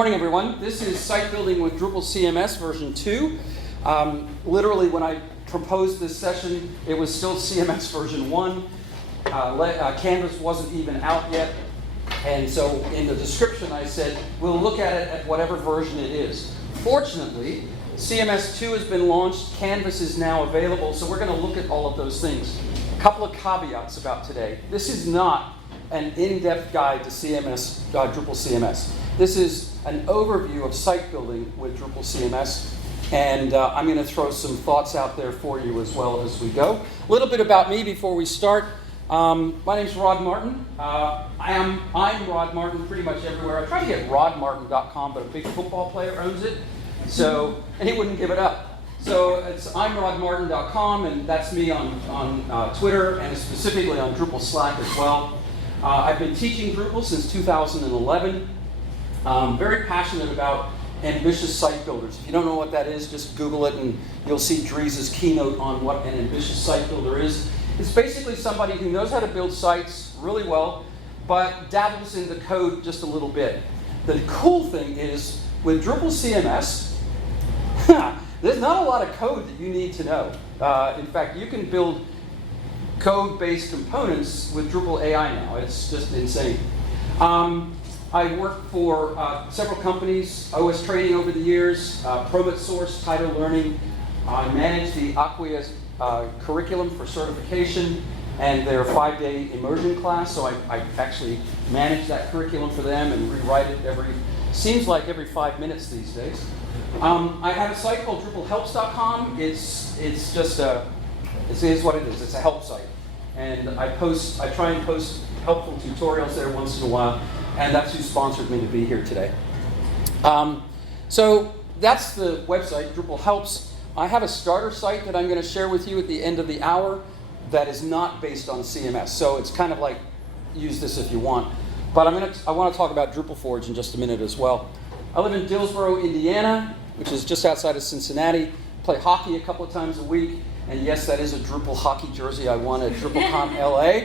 Morning, everyone. This is Site Building with Drupal CMS version 2. Literally, when I proposed this session, it was still CMS version 1. Canvas wasn't even out yet. And so in the description, I said, we'll look at it at whatever version it is. Fortunately, CMS 2 has been launched. Canvas is now available. So we're going to look at all of those things. A couple of caveats about today. This is not an in-depth guide to CMS, Drupal CMS. This is an overview of site building with Drupal CMS, and I'm going to throw some thoughts out there for you as well as we go. A little bit about me before we start. My name's Rod Martin. I'm Rod Martin pretty much everywhere. I tried to get rodmartin.com, but a big football player owns it, and he wouldn't give it up. So it's imrodmartin.com, and that's me on Twitter and specifically on Drupal Slack as well. I've been teaching Drupal since 2011. Very passionate about ambitious site builders. If you don't know what that is, just Google it and you'll see Dries' keynote on what an ambitious site builder is. It's basically somebody who knows how to build sites really well, but dabbles in the code just a little bit. The cool thing is, with Drupal CMS, there's not a lot of code that you need to know. In fact, you can build code-based components with Drupal AI now. It's just insane. I worked for several companies, OS training over the years, Prompt Source, Title Learning. I managed the Acquia curriculum for certification and their 5-day immersion class, so I actually manage that curriculum for them and rewrite it seems like every 5 minutes these days. I have a site called DrupalHelps.com. It is what it is. It's a help site. And I try and post helpful tutorials there once in a while. And that's who sponsored me to be here today. So that's the website, DrupalHelps. I have a starter site that I'm going to share with you at the end of the hour that is not based on CMS. So it's kind of like, use this if you want. But I want to talk about Drupal Forge in just a minute as well. I live in Dillsboro, Indiana, which is just outside of Cincinnati. Play hockey a couple of times a week. And yes, that is a Drupal hockey jersey I won at DrupalCon LA.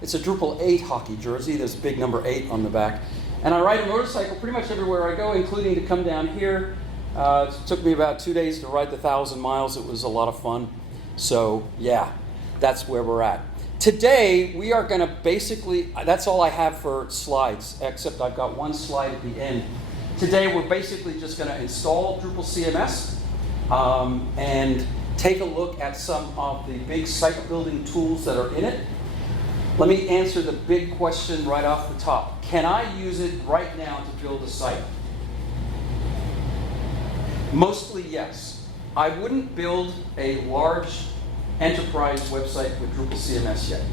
It's a Drupal 8 hockey jersey. There's a big number 8 on the back. And I ride a motorcycle pretty much everywhere I go, including to come down here. It took me about 2 days to ride the 1,000 miles. It was a lot of fun. So yeah, that's where we're at. Today, we are going to basically, that's all I have for slides, except I've got one slide at the end. Today, we're basically just going to install Drupal CMS and take a look at some of the big site building tools that are in it. Let me answer the big question right off the top. Can I use it right now to build a site? Mostly yes. I wouldn't build a large enterprise website with Drupal CMS yet.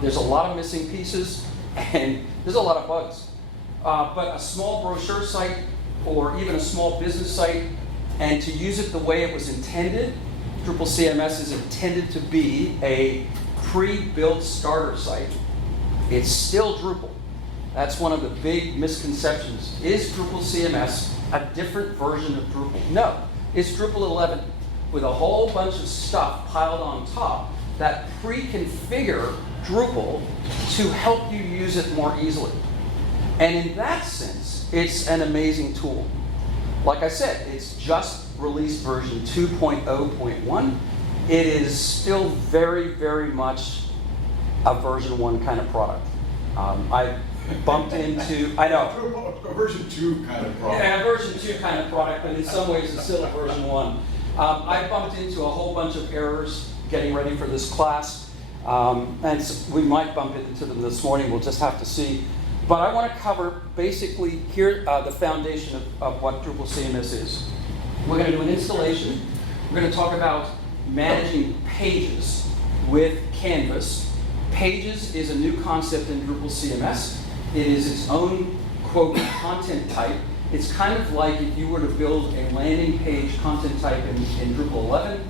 There's a lot of missing pieces and there's a lot of bugs. But a small brochure site or even a small business site, and to use it the way it was intended, Drupal CMS is intended to be a pre-built starter site. It's still Drupal. That's one of the big misconceptions. Is Drupal CMS a different version of Drupal? No, it's Drupal 11 with a whole bunch of stuff piled on top that pre-configure Drupal to help you use it more easily. And in that sense, it's an amazing tool. Like I said, it's just released version 2.0.1. It is still very, very much a version 1 kind of product. I bumped into, I know. A version 2 kind of product. Yeah, a version 2 kind of product, but in some ways it's still a version 1. I bumped into a whole bunch of errors getting ready for this class. And so we might bump into them this morning, we'll just have to see. But I want to cover basically here the foundation of what Drupal CMS is. We're going to do an installation. We're going to talk about managing pages with Canvas. Pages is a new concept in Drupal CMS. It is its own, quote, content type. It's kind of like if you were to build a landing page content type in Drupal 11,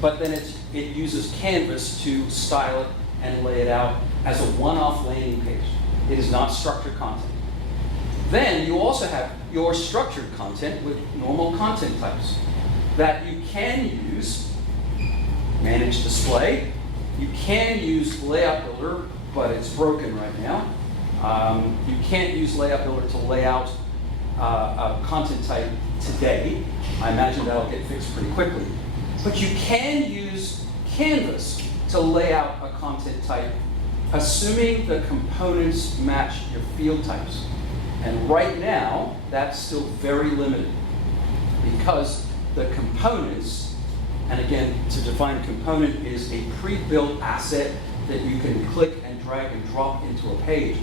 but then it uses Canvas to style it and lay it out as a one-off landing page. It is not structured content. Then you also have your structured content with normal content types that you can use. Manage display. You can use layout builder, but it's broken right now. You can't use layout builder to lay out a content type today. I imagine that'll get fixed pretty quickly. But you can use Canvas to lay out a content type, assuming the components match your field types. And right now, that's still very limited because the components, and again, to define component is a pre-built asset that you can click and drag and drop into a page.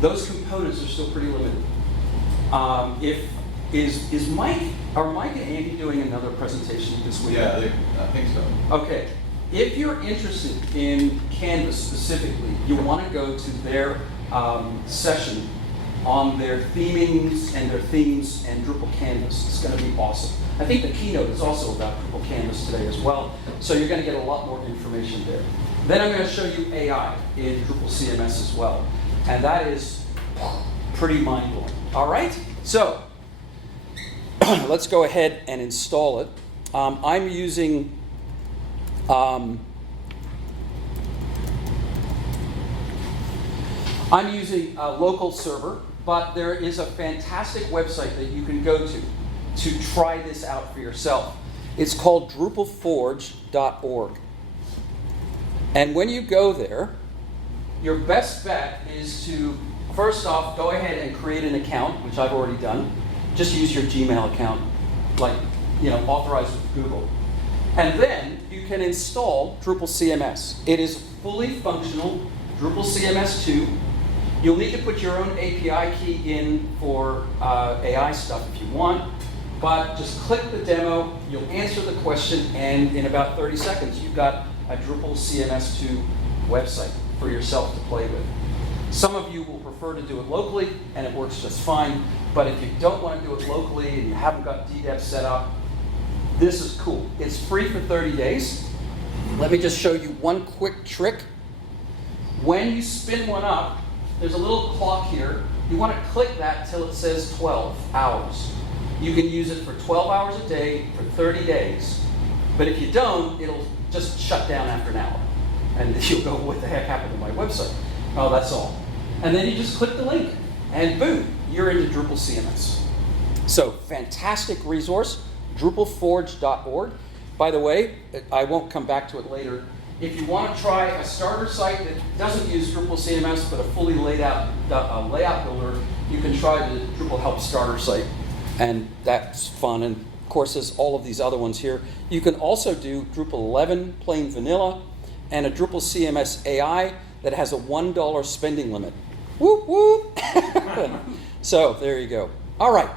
Those components are still pretty limited. Is Mike, are Mike and Andy doing another presentation this week? Yeah, I think so. Okay. If you're interested in Canvas specifically, you want to go to their session on their themings and their themes and Drupal Canvas. It's going to be awesome. I think the keynote is also about Drupal Canvas today as well, so you're going to get a lot more information there. Then I'm going to show you AI in Drupal CMS as well, and that is pretty mind-blowing. All right? So let's go ahead and install it. I'm using a local server, but there is a fantastic website that you can go to try this out for yourself. It's called DrupalForge.org. And when you go there, your best bet is to, first off, go ahead and create an account, which I've already done. Just use your Gmail account, like, authorized with Google. And then you can install Drupal CMS. It is fully functional Drupal CMS 2. You'll need to put your own API key in for AI stuff if you want, but just click the demo, you'll answer the question, and in about 30 seconds, you've got a Drupal CMS 2 website for yourself to play with. Some of you will prefer to do it locally, and it works just fine, but if you don't want to do it locally and you haven't got DDEV set up, this is cool. It's free for 30 days. Let me just show you one quick trick. When you spin one up, there's a little clock here. You want to click that till it says 12 hours. You can use it for 12 hours a day for 30 days. But if you don't, it'll just shut down after an hour. And you'll go, what the heck happened to my website? Oh, that's all. And then you just click the link, and boom, you're into Drupal CMS. So, fantastic resource, DrupalForge.org. By the way, I won't come back to it later. If you want to try a starter site that doesn't use Drupal CMS but a fully laid out layout builder, you can try the DrupalHelps starter site, and that's fun. And of course, there's all of these other ones here. You can also do Drupal 11 plain vanilla and a Drupal CMS AI that has a $1 spending limit. Whoop whoop! So there you go. All right.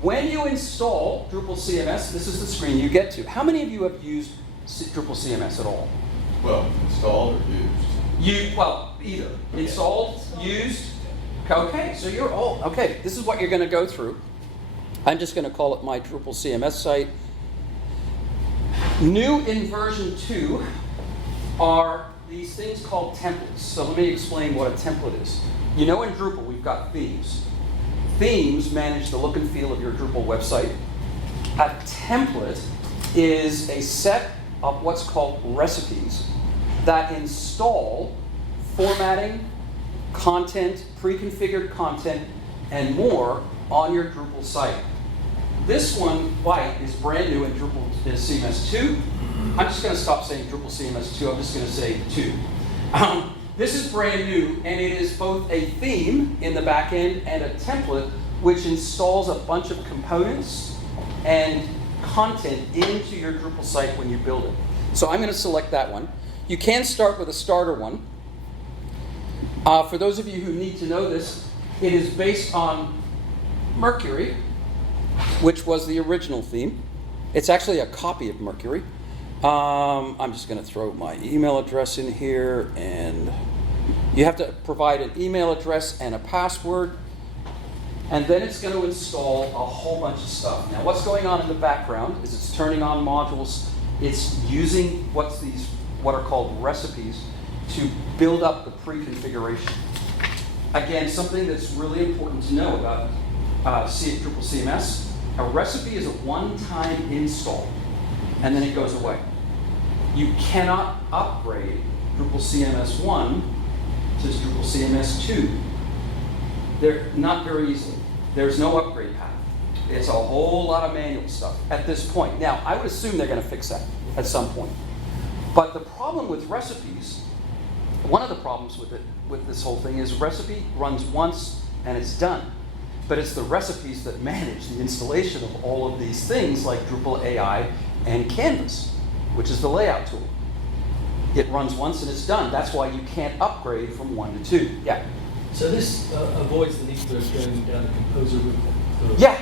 When you install Drupal CMS, this is the screen you get to. How many of you have used Drupal CMS at all? Well, installed or used? Either. Installed, used. Okay, so you're all, okay, this is what you're going to go through. I'm just going to call it my Drupal CMS site. New in version 2 are these things called templates. So let me explain what a template is. In Drupal, we've got themes. Themes manage the look and feel of your Drupal website. A template is a set of what's called recipes that install formatting, content, pre-configured content, and more on your Drupal site. This one, white, is brand new in Drupal CMS 2. I'm just going to stop saying Drupal CMS 2. I'm just going to say 2. This is brand new, and it is both a theme in the back end and a template which installs a bunch of components and content into your Drupal site when you build it. So I'm going to select that one. You can start with a starter one. For those of you who need to know this, it is based on Mercury, which was the original theme. It's actually a copy of Mercury. I'm just going to throw my email address in here, and you have to provide an email address and a password, and then it's going to install a whole bunch of stuff. Now, what's going on in the background is it's turning on modules. It's using what are called recipes to build up the pre-configuration. Again, something that's really important to know about Drupal CMS, a recipe is a one-time install, and then it goes away. You cannot upgrade Drupal CMS 1 to Drupal CMS 2. They're not very easily. There's no upgrade path. It's a whole lot of manual stuff at this point. Now, I would assume they're going to fix that at some point. But the problem with recipes, one of the problems with this whole thing is recipe runs once and it's done. But it's the recipes that manage the installation of all of these things like Drupal AI and Canvas, which is the layout tool. It runs once and it's done. That's why you can't upgrade from 1 to 2. Yeah? So this avoids the need for going down the composer route? Yeah.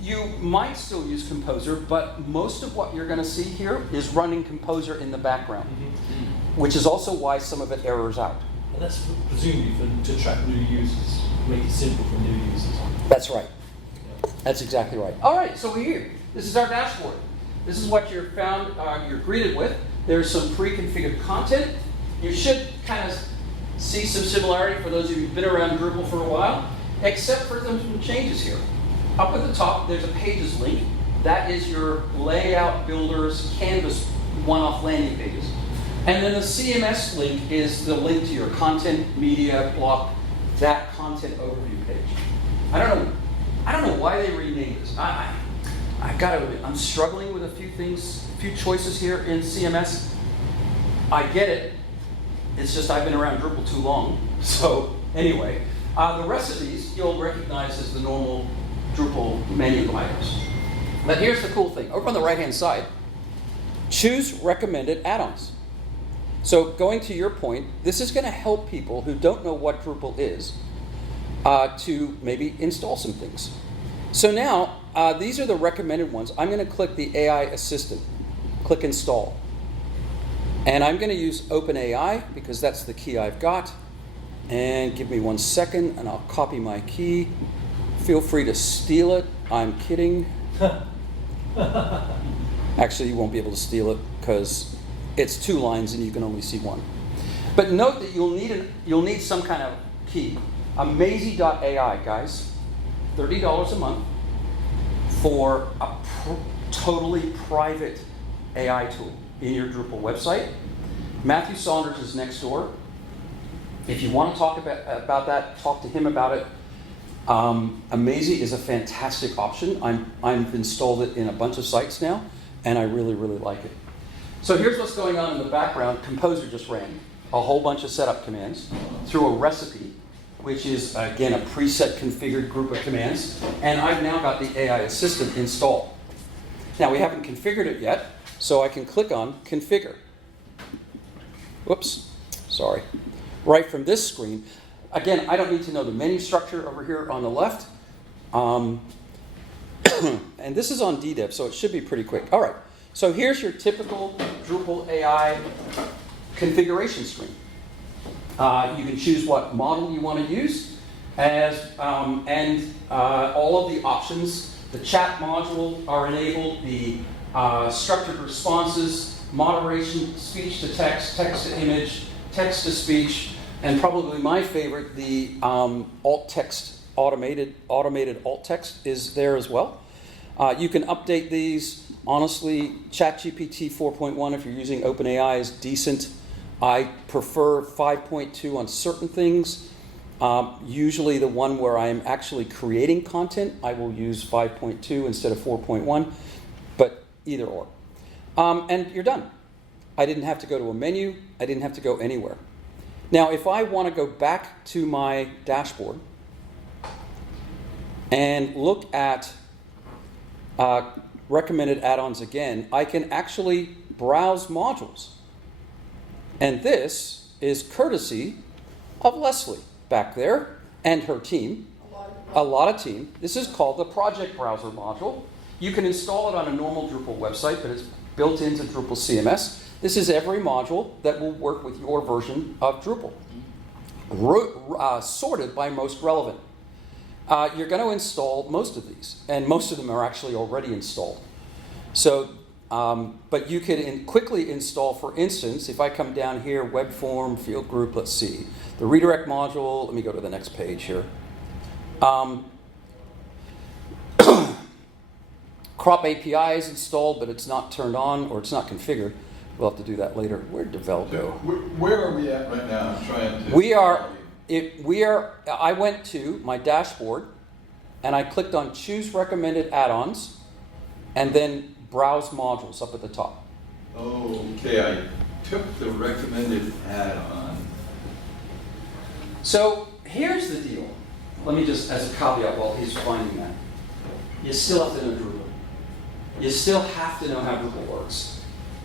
You might still use Composer, but most of what you're going to see here is running Composer in the background, which is also why some of it errors out. And that's presumably to attract new users, make it simple for new users. That's right. That's exactly right. All right, so we're here. This is our dashboard. This is what you're greeted with. There's some pre-configured content. You should kind of see some similarity for those of you who've been around Drupal for a while, except for some changes here. Up at the top, there's a pages link. That is your layout builder's Canvas one-off landing pages. And then the CMS link is the link to your content, media, block, that content overview page. I don't know why they renamed this. I've got to admit, I'm struggling with a few choices here in CMS. I get it. It's just I've been around Drupal too long. So anyway, the recipes you'll recognize as the normal Drupal menu items. But here's the cool thing. Over on the right-hand side, choose recommended add-ons. So going to your point, this is going to help people who don't know what Drupal is to maybe install some things. So now, these are the recommended ones. I'm going to click the AI Assistant. Click Install. And I'm going to use OpenAI because that's the key I've got. And give me 1 second and I'll copy my key. Feel free to steal it. I'm kidding. Actually, you won't be able to steal it because it's 2 lines and you can only see 1. But note that you'll need some kind of key. Amazy.ai, guys. $30 a month for a totally private AI tool in your Drupal website. Matthew Saunders is next door. If you want to talk about that, talk to him about it. Amazy is a fantastic option. I've installed it in a bunch of sites now, and I really, really like it. So here's what's going on in the background. Composer just ran a whole bunch of setup commands through a recipe, which is, again, a preset configured group of commands. And I've now got the AI Assistant installed. Now, we haven't configured it yet, so I can click on Configure. Whoops, sorry. Right from this screen. Again, I don't need to know the menu structure over here on the left. And this is on DDEV, so it should be pretty quick. All right, so here's your typical Drupal AI configuration screen. You can choose what model you want to use, all of the options. The chat module are enabled, the structured responses, moderation, speech to text, text to image, text to speech, and probably my favorite, the alt text, automated alt text is there as well. You can update these. Honestly, ChatGPT 4.1, if you're using OpenAI, is decent. I prefer 5.2 on certain things. Usually the one where I'm actually creating content, I will use 5.2 instead of 4.1, but either or. And you're done. I didn't have to go to a menu. I didn't have to go anywhere. Now, if I want to go back to my dashboard and look at recommended add-ons again, I can actually browse modules. And this is courtesy of Leslie back there and her team, a lot of team. This is called the Project Browser module. You can install it on a normal Drupal website, but it's built into Drupal CMS. This is every module that will work with your version of Drupal, sorted by most relevant. You're going to install most of these, and most of them are actually already installed. So, but you could quickly install, for instance, if I come down here, web form, field group, let's see, the redirect module, let me go to the next page here. Crop API is installed, but it's not turned on, or it's not configured. We'll have to do that later. Where'd Devel go? Where are we at right now? I'm trying to... I went to my dashboard, and I clicked on Choose Recommended Add-ons, and then Browse Modules up at the top. Oh, okay, I took the recommended add-on. So here's the deal. Let me just, as a caveat while he's finding that, you still have to know Drupal. You still have to know how Drupal works.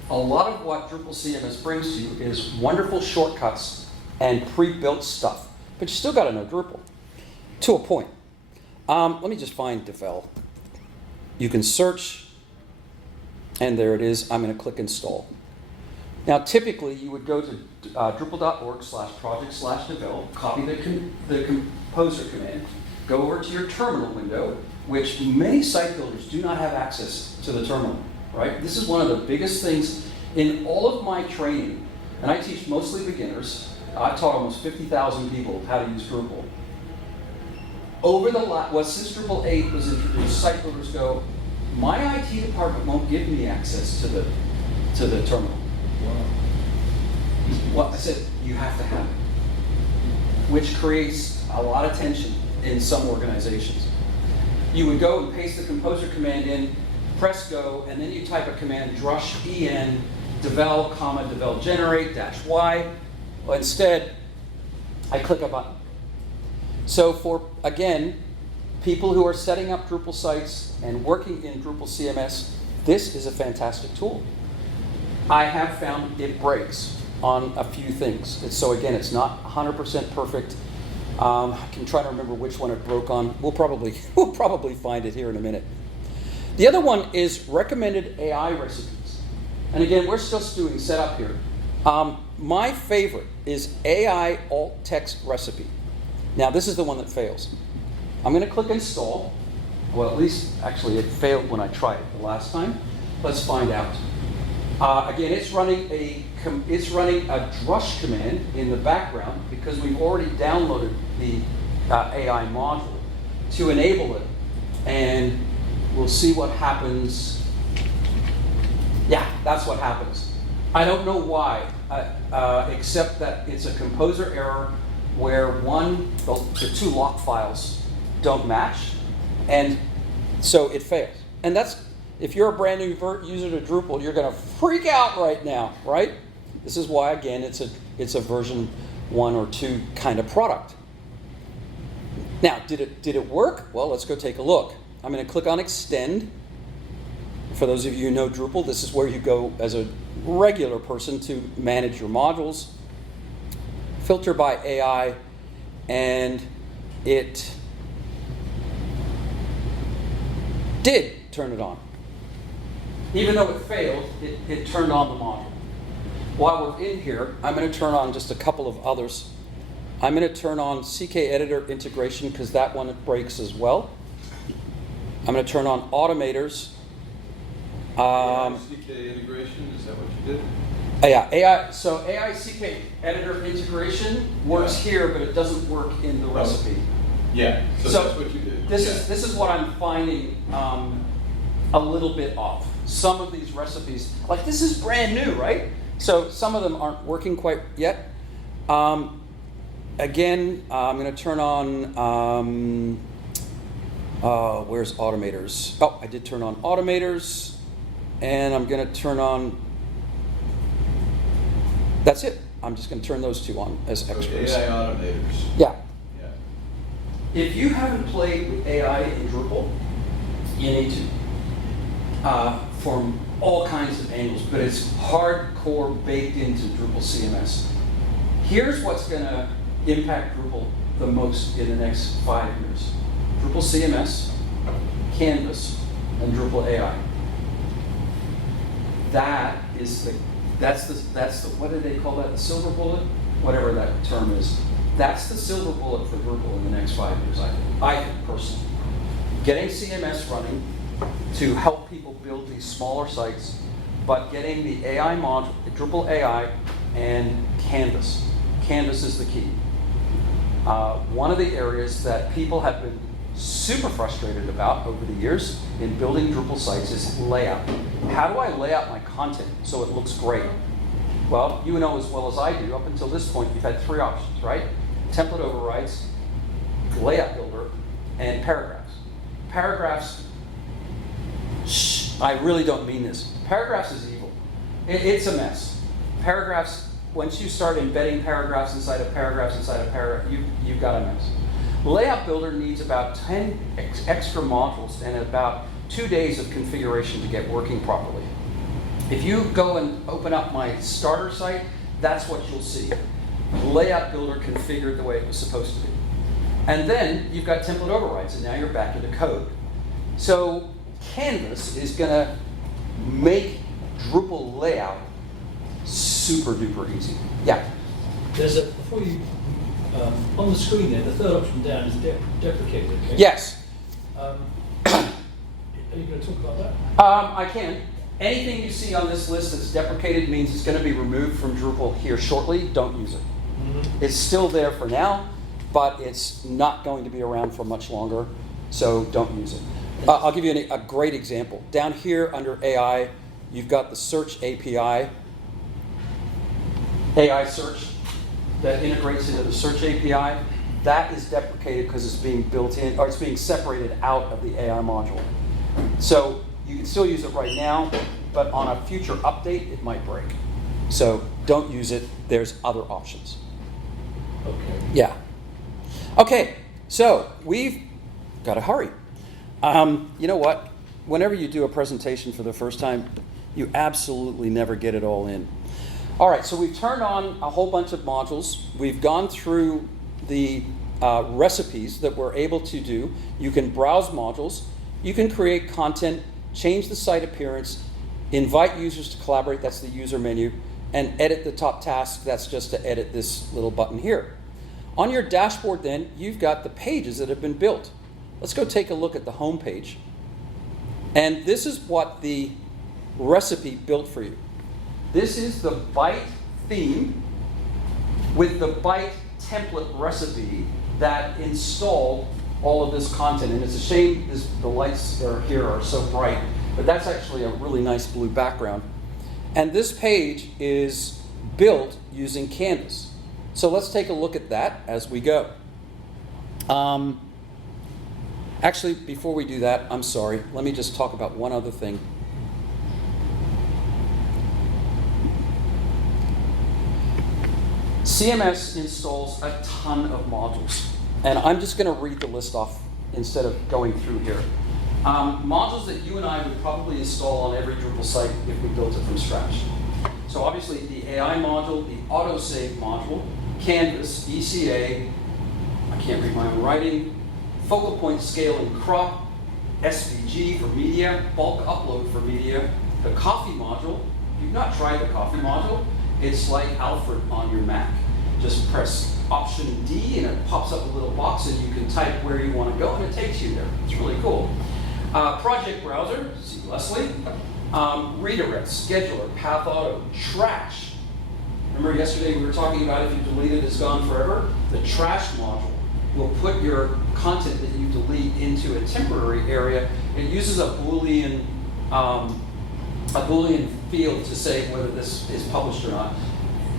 A lot of what Drupal CMS brings to you is wonderful shortcuts and pre-built stuff, but you still got to know Drupal to a point. Let me just find Devel. You can search, and there it is. I'm going to click Install. Now, typically, you would go to drupal.org/project/devel, copy the composer command, go over to your terminal window, which many site builders do not have access to the terminal, right? This is one of the biggest things in all of my training, and I teach mostly beginners. I taught almost 50,000 people how to use Drupal. Since Drupal 8 was introduced, site builders go, my IT department won't give me access to the terminal. Well, I said, you have to have it, which creates a lot of tension in some organizations. You would go and paste the composer command in, press go, and then you type a command, drush en, devel, devel generate, -y. Well, instead, I click a button. So for, again, people who are setting up Drupal sites and working in Drupal CMS, this is a fantastic tool. I have found it breaks on a few things. So again, it's not 100% perfect. I can try to remember which one it broke on. We'll probably find it here in a minute. The other one is recommended AI recipes. And again, we're still doing setup here. My favorite is AI alt text recipe. Now, this is the one that fails. I'm going to click install. Well, at least, actually, it failed when I tried it the last time. Let's find out. Again, it's running a drush command in the background because we've already downloaded the AI module to enable it. And we'll see what happens. Yeah, that's what happens. I don't know why, except that it's a composer error where the two lock files don't match, and so it fails. And that's, if you're a brand new user to Drupal, you're going to freak out right now, right? This is why, again, it's a version 1 or 2 kind of product. Now, did it work? Well, let's go take a look. I'm going to click on Extend. For those of you who know Drupal, this is where you go as a regular person to manage your modules. Filter by AI, and it did turn it on. Even though it failed, it turned on the module. While we're in here, I'm going to turn on just a couple of others. I'm going to turn on CK Editor integration because that one breaks as well. I'm going to turn on automators. CK integration, is that what you did? Yeah, AI CK Editor integration works here, but it doesn't work in the recipe. Yeah, so that's what you did. This is what I'm finding a little bit off. Some of these recipes, like this is brand new, right? So some of them aren't working quite yet. Again, I'm going to turn on, where's automators? Oh, I did turn on automators. And I'm going to turn on, that's it. I'm just going to turn those two on as extras. AI automators. Yeah. Yeah. If you haven't played with AI in Drupal, you need to. From all kinds of angles, but it's hardcore baked into Drupal CMS. Here's what's going to impact Drupal the most in the next 5 years. Drupal CMS, Canvas, and Drupal AI. That's the what do they call that? The silver bullet? Whatever that term is. That's the silver bullet for Drupal in the next 5 years, I think personally. Getting CMS running to help people build these smaller sites, but getting the AI module, Drupal AI, and Canvas. Canvas is the key. One of the areas that people have been super frustrated about over the years in building Drupal sites is layout. How do I lay out my content so it looks great? Well, you know as well as I do, up until this point, you've had 3 options, right? Template overrides, layout builder, and paragraphs. paragraphs, I really don't mean this. Paragraphs is evil. It's a mess. Paragraphs, once you start embedding paragraphs inside of paragraphs inside of paragraph, you've got a mess. Layout Builder needs about 10 extra modules and about 2 days of configuration to get working properly. If you go and open up my starter site, that's what you'll see. Layout Builder configured the way it was supposed to be. And then you've got template overrides, and now you're back into code. So Canvas is going to make Drupal layout super duper easy. Yeah? There's a, before you, on the screen there, the third option down is deprecated. Okay? Yes. Are you going to talk about that? I can. Anything you see on this list that's deprecated means it's going to be removed from Drupal here shortly. Don't use it. Mm-hmm. It's still there for now, but it's not going to be around for much longer, so don't use it. I'll give you a great example. Down here under AI, you've got the search API, AI search that integrates into the search API. That is deprecated because it's being built in, or it's being separated out of the AI module. So you can still use it right now, but on a future update, it might break. So don't use it. There's other options. Okay. Yeah. Okay, so we've got to hurry. You know what? Whenever you do a presentation for the first time, you absolutely never get it all in. All right, so we've turned on a whole bunch of modules. We've gone through the recipes that we're able to do. You can browse modules. You can create content, change the site appearance, invite users to collaborate, that's the user menu, and edit the top task, that's just to edit this little button here. On your dashboard then, you've got the pages that have been built. Let's go take a look at the home page. And this is what the recipe built for you. This is the Byte theme with the Byte template recipe that installed all of this content. And it's a shame the lights here are so bright, but that's actually a really nice blue background. And this page is built using Canvas. So let's take a look at that as we go. Actually, before we do that, I'm sorry. Let me just talk about one other thing. CMS installs a ton of modules. And I'm just going to read the list off instead of going through here. Modules that you and I would probably install on every Drupal site if we built it from scratch. So obviously the AI module, the autosave module, Canvas, ECA, I can't read my own writing, focal point scale and crop, SVG for media, bulk upload for media, the coffee module. If you've not tried the coffee module, it's like Alfred on your Mac. Just press Option D and it pops up a little box and you can type where you want to go and it takes you there. It's really cool. Project Browser, see Leslie. Redirects, Scheduler, Path Auto, Trash. Remember yesterday we were talking about if you delete it, it's gone forever? The Trash module will put your content that you delete into a temporary area. It uses a Boolean field to say whether this is published or not.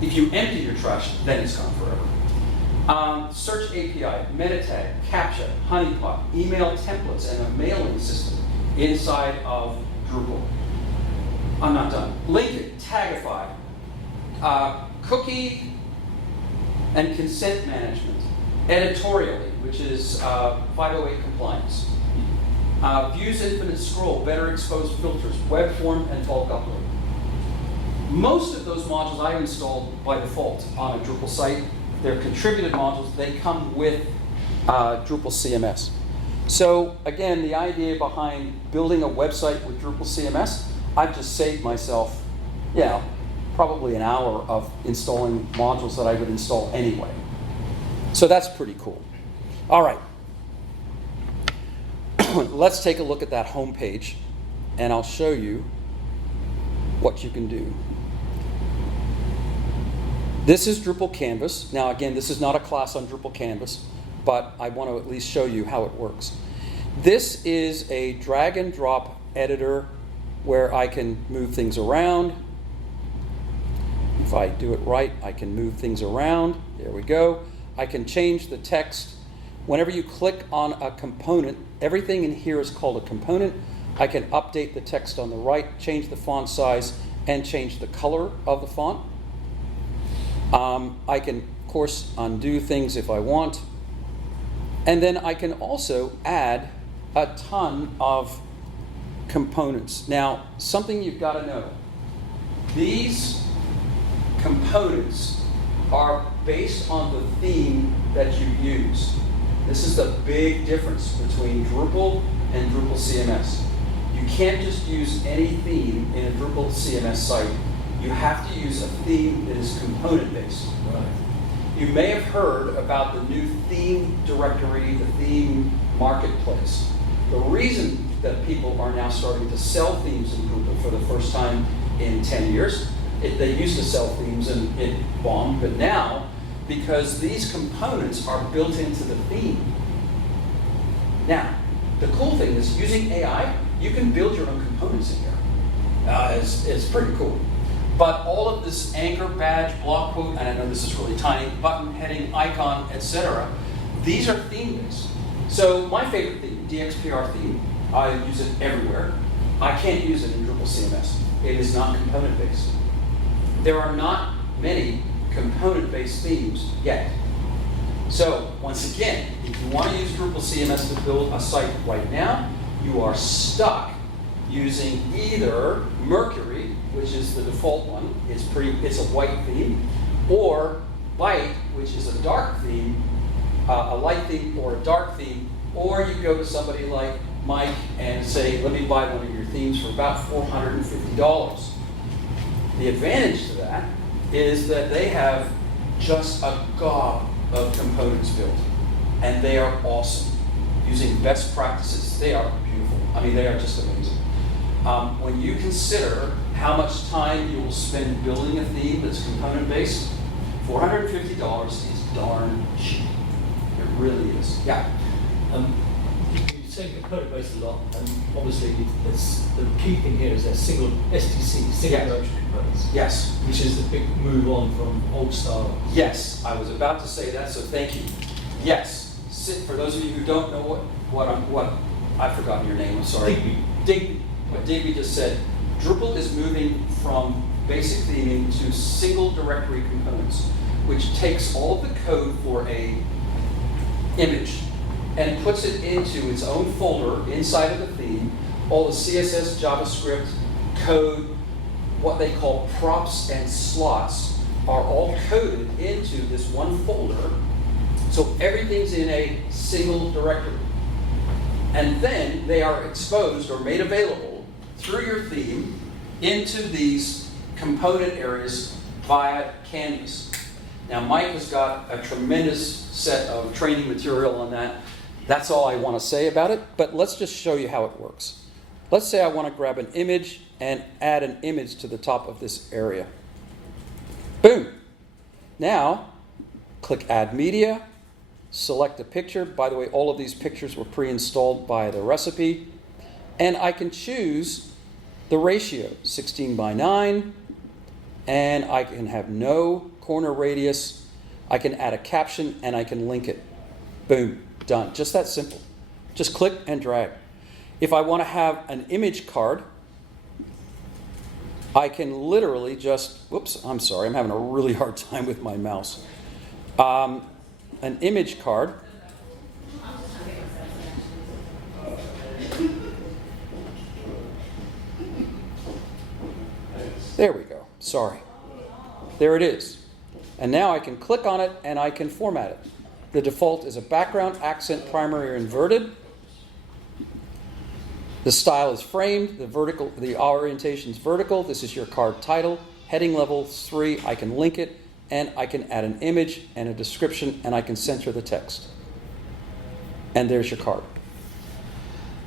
If you empty your trash, then it's gone forever. Search API, meta tag, CAPTCHA, honeypot, email templates, and a mailing system inside of Drupal. I'm not done. Link it, Tagify, cookie and consent management, editorially, which is 508 compliance, views infinite scroll, better exposed filters, web form, and bulk upload. Most of those modules I've installed by default on a Drupal site. They're contributed modules. They come with Drupal CMS. So again, the idea behind building a website with Drupal CMS, I've just saved myself, probably an hour of installing modules that I would install anyway. So that's pretty cool. All right. Let's take a look at that home page, and I'll show you what you can do. This is Drupal Canvas. Now again, this is not a class on Drupal Canvas, but I want to at least show you how it works. This is a drag and drop editor where I can move things around. If I do it right, I can move things around. There we go. I can change the text. whenever you click on a component, everything in here is called a component. I can update the text on the right, change the font size, and change the color of the font. I can, of course, undo things if I want. And then I can also add a ton of components. Now, something you've got to know. These components are based on the theme that you use. This is the big difference between Drupal and Drupal CMS. You can't just use any theme in a Drupal CMS site. You have to use a theme that is component-based. Right. You may have heard about the new theme directory, the theme marketplace. The reason that people are now starting to sell themes in Drupal for the first time in 10 years, they used to sell themes and it bombed, but now, because these components are built into the theme. Now, the cool thing is using AI, you can build your own components in here. It's pretty cool. But all of this anchor, badge, block quote, and I know this is really tiny, button, heading, icon, etc., these are theme-based. So my favorite theme, DXPR theme, I use it everywhere. I can't use it in Drupal CMS. It is not component-based. There are not many component-based themes yet. So once again, if you want to use Drupal CMS to build a site right now, you are stuck using either Mercury, which is the default one, it's a white theme, or Byte, which is a dark theme, a light theme or a dark theme, or you go to somebody like Mike and say, let me buy one of your themes for about $450. The advantage to that is that they have just a gob of components built, and they are awesome. Using best practices, they are beautiful. I mean, they are just amazing. When you consider how much time you will spend building a theme that's component-based, $450 is darn cheap. It really is. Yeah. You say component-based a lot, and obviously the key thing here is their single SDC, single Yes. directory components. Yes. Which is the big move on from old style. Yes. I was about to say that, so thank you. Yes. For those of you who don't know what I've forgotten your name. I'm sorry. Digby. What Digby just said. Drupal is moving from basic theming to single directory components, which takes all of the code for a image and puts it into its own folder inside of the theme. All the CSS, JavaScript, code, what they call props and slots are all coded into this one folder. So everything's in a single directory. And then they are exposed or made available through your theme into these component areas via Canvas. Now, Mike has got a tremendous set of training material on that. That's all I want to say about it, but let's just show you how it works. Let's say I want to grab an image and add an image to the top of this area. Boom. Now, click Add Media, select a picture. By the way, all of these pictures were pre-installed by the recipe. And I can choose the ratio, 16:9, and I can have no corner radius. I can add a caption, and I can link it. Boom, done. Just that simple. Just click and drag. If I want to have an image card, I can literally just, whoops, I'm sorry, I'm having a really hard time with my mouse. An image card. There we go. Sorry. There it is. And now I can click on it and I can format it. The default is a background, accent, primary, or inverted. The style is framed. The orientation is vertical. This is your card title. Heading level 3. I can link it, and I can add an image and a description, and I can center the text. And there's your card.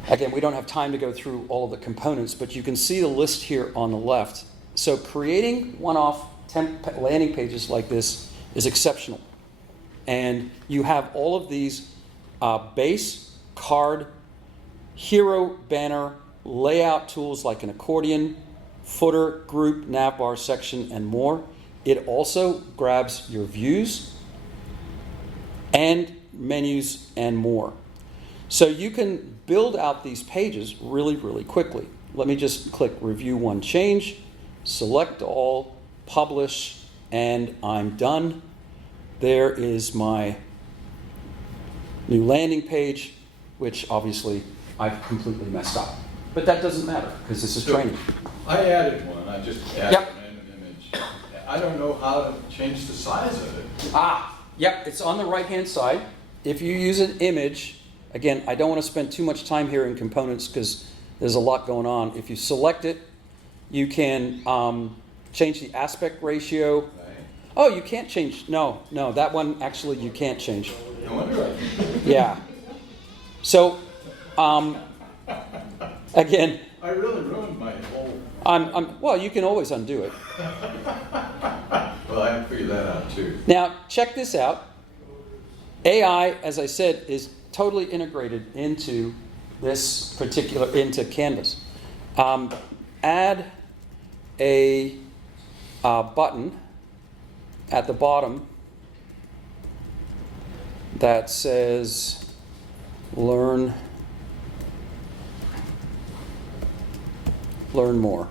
Again, we don't have time to go through all of the components, but you can see the list here on the left. So creating one-off landing pages like this is exceptional. And you have all of these base, card, hero, banner, layout tools like an accordion, footer, group, navbar, section, and more. It also grabs your views and menus, and more. So you can build out these pages really, really quickly. Let me just click Review One Change, select all, publish, and I'm done. There is my new landing page, which obviously I've completely messed up. But that doesn't matter, because this is training. I added one, I just added Yep. an image. I don't know how to change the size of it. Yep, it's on the right-hand side. If you use an image, again, I don't want to spend too much time here in components because there's a lot going on. If you select it, you can change the aspect ratio. Right? Oh, you can't change. No, that one actually you can't change. No wonder I can't. Yeah. So, again, I really ruined my whole... well, you can always undo it. Well, I have to figure that out too. Now, check this out. AI, as I said, is totally integrated into this particular, into Canvas. Add a button at the bottom that says learn more.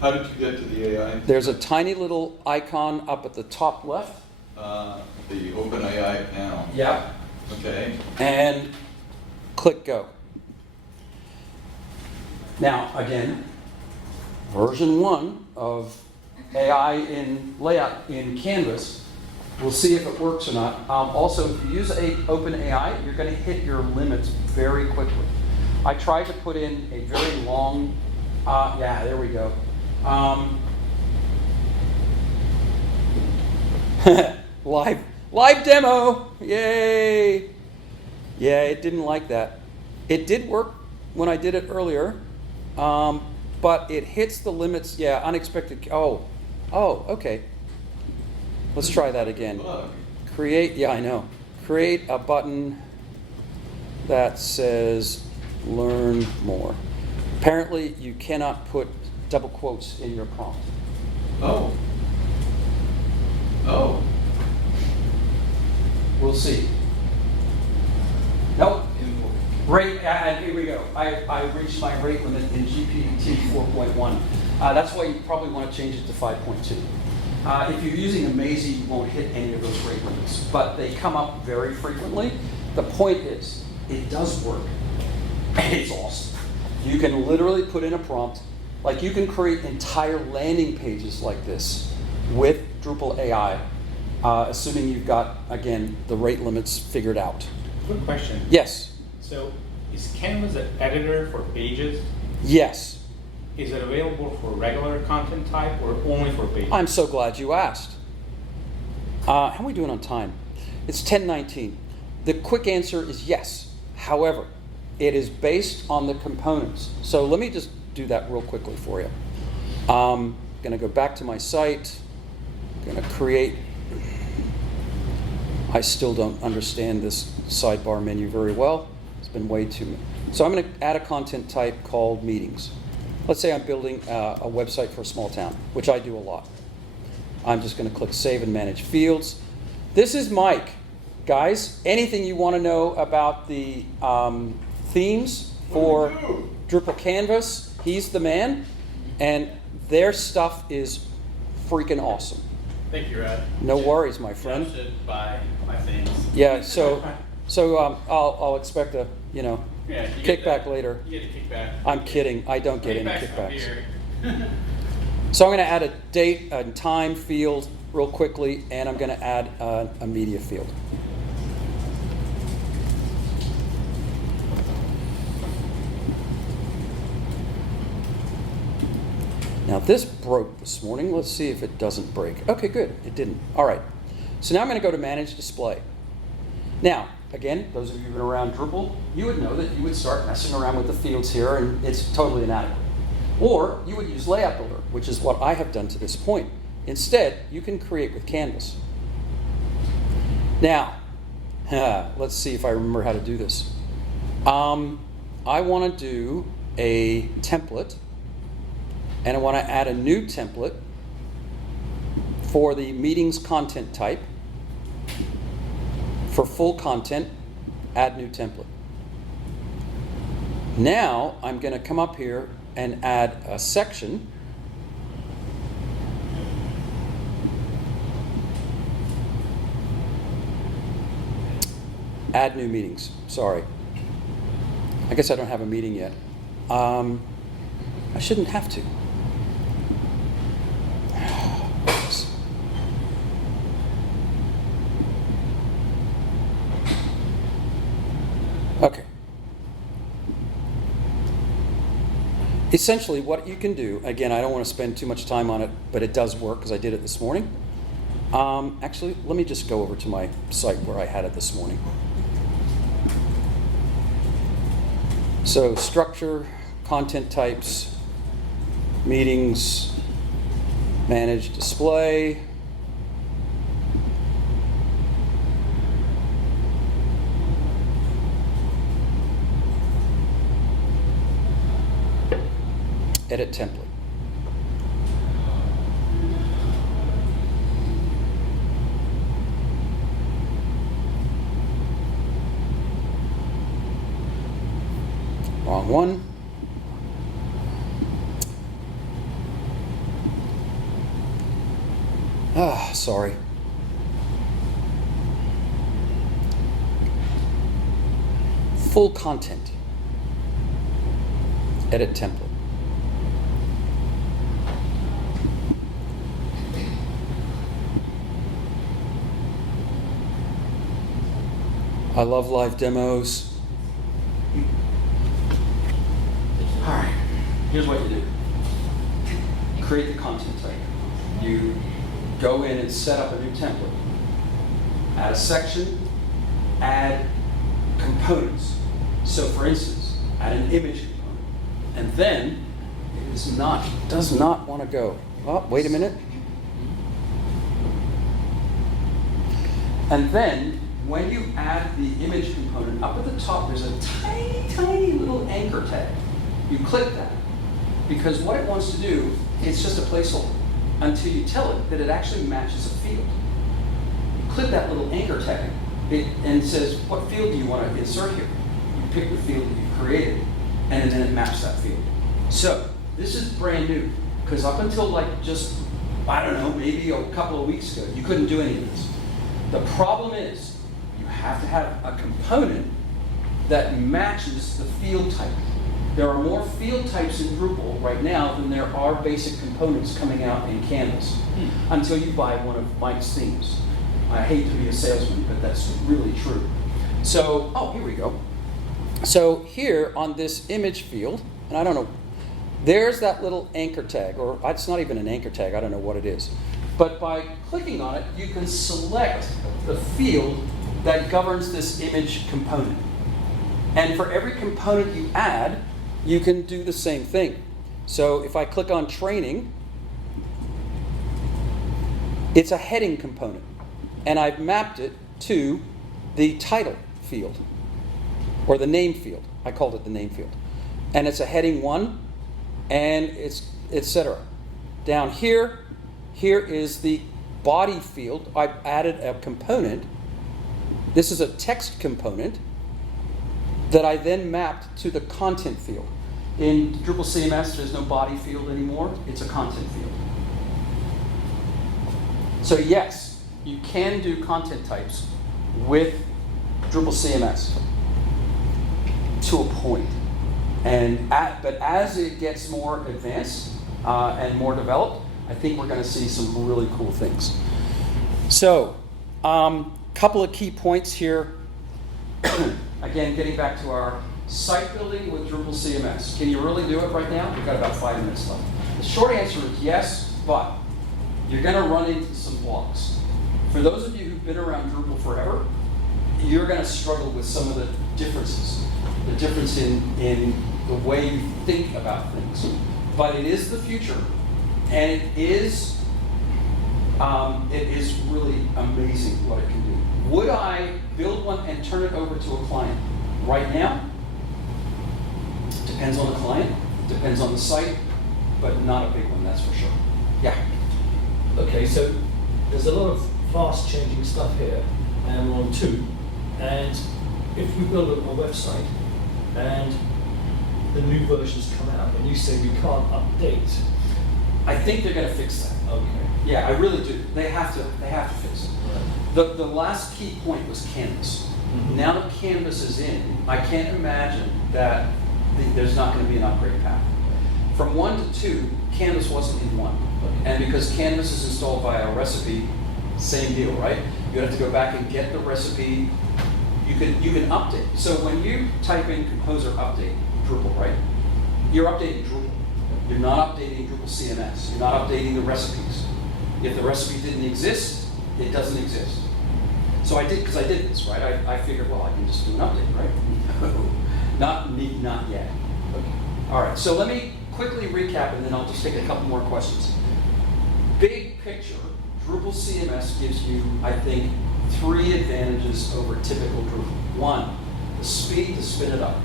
How did you get to the AI? There's a tiny little icon up at the top left. The OpenAI panel. Yeah. Okay. And click go. Now, again, version 1 of AI in layout in Canvas. We'll see if it works or not. Also, if you use OpenAI, you're going to hit your limits very quickly. I tried to put in a very long, yeah, there we go. Live demo, yay! Yeah, it didn't like that. It did work when I did it earlier, but it hits the limits. Yeah, unexpected. Oh, okay. Let's try that again. Create. Yeah, I know. Create a button that says "Learn more." Apparently, you cannot put double quotes in your prompt. Oh. We'll see. Nope. Rate, and here we go. I reached my rate limit in GPT 4.1. That's why you probably want to change it to 5.2. If you're using Amazy, you won't hit any of those rate limits, but they come up very frequently. The point is, it does work, and it's awesome. You can literally put in a prompt, like you can create entire landing pages like this with Drupal AI, assuming you've got, again, the rate limits figured out. Quick question. Yes. So, is Canvas an editor for pages? Yes. Is it available for regular content type or only for pages? I'm so glad you asked. How are we doing on time? It's 10:19. The quick answer is yes. However, it is based on the components. So let me just do that real quickly for you. I'm going to go back to my site. I'm going to create. I still don't understand this sidebar menu very well. It's been way too much. So I'm going to add a content type called meetings. Let's say I'm building a website for a small town, which I do a lot. I'm just going to click Save and Manage Fields. This is Mike. Guys, anything you want to know about the themes for Drupal Canvas, he's the man, and their stuff is freaking awesome. Thank you, Rad. No worries, my friend. I should buy my things. Yeah, so I'll expect a kickback later. You get a kickback. I'm kidding. I don't get any Kickbacks from kickbacks. here. So I'm going to add a date and time field real quickly, and I'm going to add a media field. Now this broke this morning. Let's see if it doesn't break. Okay, good. It didn't. All right. So now I'm going to go to Manage Display. Now, again, those of you who've been around Drupal, you would know that you would start messing around with the fields here, and it's totally inadequate. Or you would use Layout Builder, which is what I have done to this point. Instead, you can create with Canvas. Now, let's see if I remember how to do this. I want to do a template, and I want to add a new template for the meetings content type For full content, add new template. Now I'm going to come up here and add a section. Add new meetings. Sorry. I guess I don't have a meeting yet. I shouldn't have to. Okay. Essentially, what you can do, again, I don't want to spend too much time on it, but it does work because I did it this morning. Actually, let me just go over to my site where I had it this morning. So, structure, content types, meetings, manage display. Edit template. Wrong one. Sorry. Full content. Edit template. I love live demos. All right, here's what you do. Create the content type. You go in and set up a new template. Add a section, add components. So for instance, add an image component. And then it does not want to go. Oh, wait a minute. And then when you add the image component, up at the top there's a tiny, tiny little anchor tag. You click that because what it wants to do, it's just a placeholder until you tell it that it actually matches a field. You click that little anchor tag and it says, what field do you want to insert here? You pick the field that you created and then it maps that field. So this is brand new because up until like just, I don't know, maybe a couple of weeks ago, you couldn't do any of this. The problem is, you have to have a component that matches the field type. There are more field types in Drupal right now than there are basic components coming out in Canvas until you buy one of Mike's themes. I hate to be a salesman, but that's really true. So, oh, here we go. So here on this image field, and I don't know, there's that little anchor tag, or it's not even an anchor tag, I don't know what it is. But by clicking on it, you can select the field that governs this image component. And for every component you add, you can do the same thing. So if I click on training, it's a heading component. And I've mapped it to the title field, or the name field. I called it the name field. And it's a heading 1, and it's etc. Down here is the body field. I've added a component. This is a text component that I then mapped to the content field. In Drupal CMS, there's no body field anymore. It's a content field. So yes, you can do content types with Drupal CMS to a point. But as it gets more advanced and more developed, I think we're going to see some really cool things. So, couple of key points here. Again, getting back to our site building with Drupal CMS. Can you really do it right now? We've got about 5 minutes left. The short answer is yes, but you're going to run into some blocks. For those of you who've been around Drupal forever, you're going to struggle with some of the differences. The difference in the way you think about things. But it is the future, and it is really amazing what it can do. Would I build one and turn it over to a client right now? Depends on the client, depends on the site, but not a big one, that's for sure. Yeah. Okay, so there's a lot of fast changing stuff here, and we're on 2. And if we build a website and the new versions come out and you say we can't update, I think they're going to fix that. okay. Yeah, I really do. They have to fix it. Right. The last key point was Canvas. Mhm. Now that Canvas is in, I can't imagine that there's not going to be an upgrade path. From 1 to 2, Canvas wasn't in 1. And because Canvas is installed via a recipe, same deal, right? You have to go back and get the recipe. You can update. So when you type in Composer Update Drupal, right? You're updating Drupal. You're not updating Drupal CMS. You're not updating the recipes. If the recipe didn't exist, it doesn't exist. So I did, because I did this, right? I figured, well, I can just do an update, right? Not yet. Okay. All right, so let me quickly recap, and then I'll just take a couple more questions. Big picture, Drupal CMS gives you, I think, 3 advantages over typical Drupal. 1, the speed to spin it up.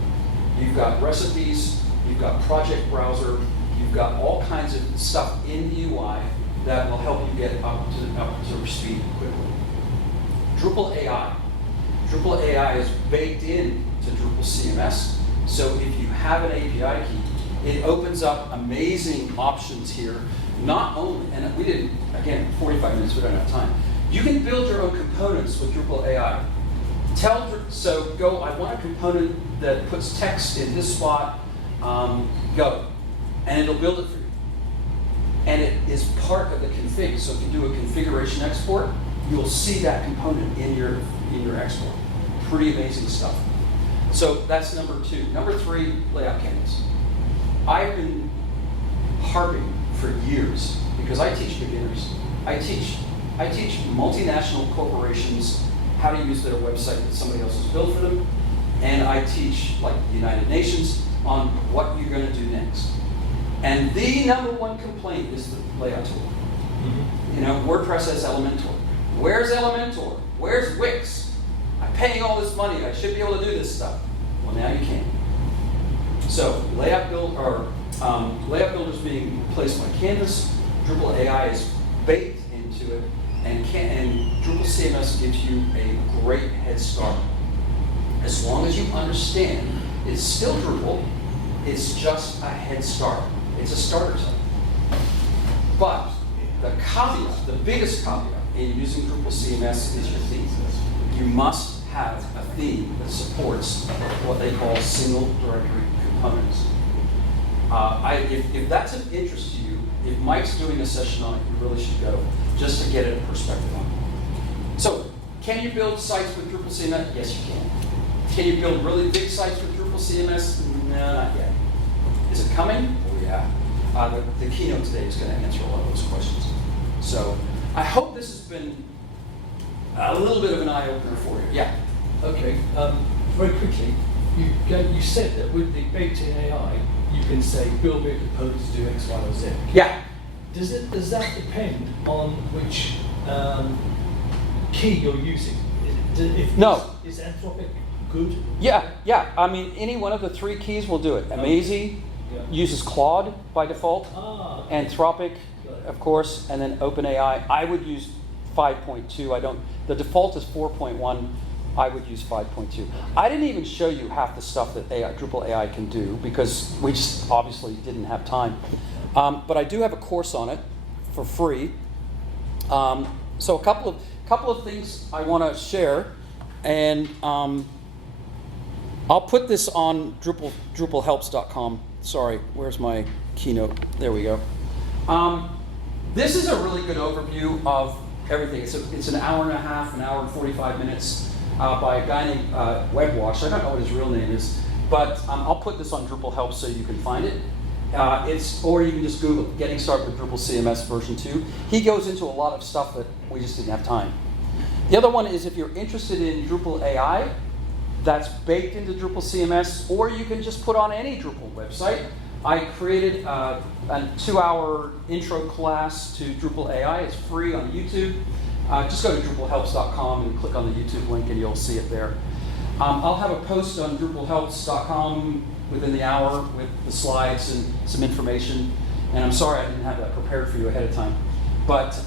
You've got recipes, you've got project browser, you've got all kinds of stuff in the UI that will help you get up to speed quickly. Drupal AI. Drupal AI is baked in to Drupal CMS, so if you have an API key, it opens up amazing options here. Not only, and we didn't, again, 45 minutes, we don't have time. You can build your own components with Drupal AI. So go, I want a component that puts text in this spot, go. And it'll build it for you. And it is part of the config. So if you do a configuration export, you'll see that component in your export. Pretty amazing stuff. So that's number 2. Number 3, layout canvas. I've been harping for years because I teach beginners. I teach multinational corporations how to use their website that somebody else has built for them, and I teach like the United Nations on what you're going to do next. And the number 1 complaint is the layout tool. Mm-hmm. You know, WordPress has Elementor. Where's Elementor? Where's Wix? I'm paying all this money. I should be able to do this stuff. Well, now you can. So layout builders being replaced by Canvas. Drupal AI is baked into it, and Drupal CMS gives you a great head start. As long as you understand, it's still Drupal. It's just a head start. It's a starter site. But the caveat, the biggest caveat in using Drupal CMS is your theme. You must have a theme that supports what they call single directory components. If that's of interest to you, if Mike's doing a session on it, you really should go, just to get a perspective on it. So, can you build sites with Drupal CMS? Yes, you can. Can you build really big sites with Drupal CMS? No, not yet. Is it coming? Oh yeah. The keynote today is going to answer a lot of those questions. So I hope this has been a little bit of an eye-opener for you. Yeah. Okay, very quickly, you said that with the baked-in AI, you can say build me a component to do X, Y, or Z. Yeah. Does that depend on which key you're using? No. Is Anthropic good? Yeah. I mean, any one of the 3 keys will do it. Amazy uses Claude by default, Anthropic, of course, and then OpenAI. I would use 5.2. The default is 4.1. I would use 5.2. I didn't even show you half the stuff that Drupal AI can do because we just obviously didn't have time. But I do have a course on it for free. So a couple of things I want to share, and I'll put this on DrupalHelps.com. Sorry, where's my keynote? There we go. This is a really good overview of everything. It's an hour and a half, an hour and 45 minutes by a guy named WebWatch. I don't know what his real name is, but I'll put this on Drupal Helps so you can find it. Or you can just Google Getting Started with Drupal CMS version 2. He goes into a lot of stuff that we just didn't have time. The other one is if you're interested in Drupal AI, that's baked into Drupal CMS, or you can just put on any Drupal website. I created a 2-hour intro class to Drupal AI. It's free on YouTube. Just go to DrupalHelps.com and click on the YouTube link and you'll see it there. I'll have a post on DrupalHelps.com within the hour with the slides and some information. And I'm sorry I didn't have that prepared for you ahead of time. But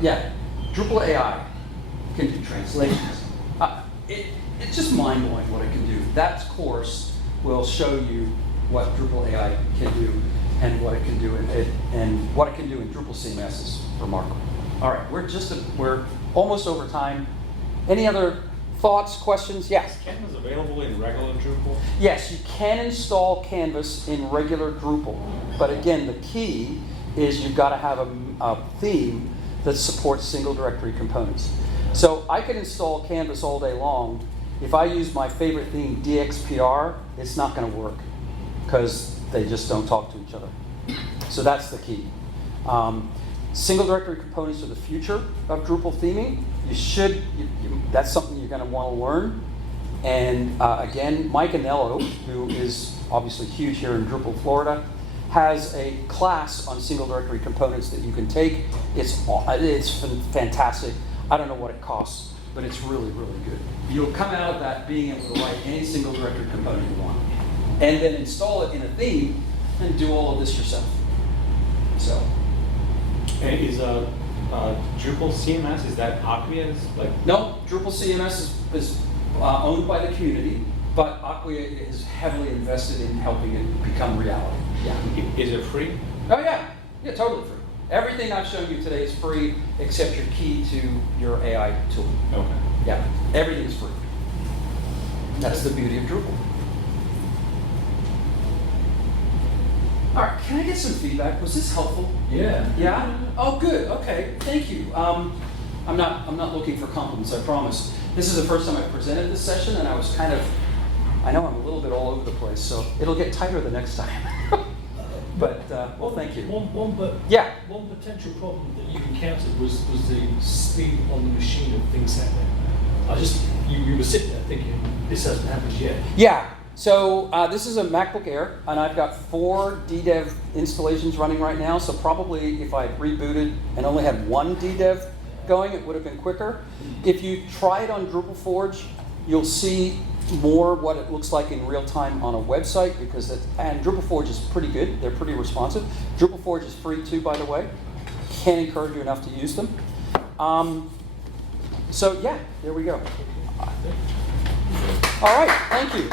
yeah, Drupal AI can do translations, it's just mind-blowing what it can do. That course will show you what Drupal AI can do and what it can do and what it can do in Drupal CMS is remarkable. All right, we're almost over time. Any other thoughts, questions? Yes. Is Canvas available in regular Drupal? Yes, you can install Canvas in regular Drupal, but again, the key is you've got to have a theme that supports single directory components. So I could install Canvas all day long. If I use my favorite theme, DXPR, it's not going to work because they just don't talk to each other. So that's the key. Single directory components are the future of Drupal theming. That's something you're going to want to learn. And again, Mike Anello, who is obviously huge here in Drupal, Florida, has a class on single directory components that you can take. It's fantastic. I don't know what it costs, but it's really, really good. You'll come out of that being able to write any single directory component you want, and then install it in a theme and do all of this yourself. So. And is Drupal CMS, is that Acquia's? No, Drupal CMS is owned by the community, but Acquia is heavily invested in helping it become reality. Yeah. Is it free? Oh yeah, totally free. Everything I've shown you today is free except your key to your AI tool. Okay. Yeah, everything's free. That's the beauty of Drupal. All right, can I get some feedback? Was this helpful? Yeah. Yeah? Oh, good. Okay. Thank you. I'm not looking for compliments, I promise. This is the first time I presented this session, and I was I know I'm a little bit all over the place, so it'll get tighter the next time. But, well, thank you. Yeah. One potential problem that you encountered was the speed on the machine of things happening. You were sitting there thinking, this hasn't happened yet. Yeah. So this is a MacBook Air, and I've got 4 DDEV installations running right now, so probably if I had rebooted and only had 1 DDEV going, it would have been quicker. If you try it on Drupal Forge, you'll see more what it looks like in real time on a website, and Drupal Forge is pretty good. They're pretty responsive. Drupal Forge is free too, by the way. Can't encourage you enough to use them. So yeah, there we go. All right, thank you.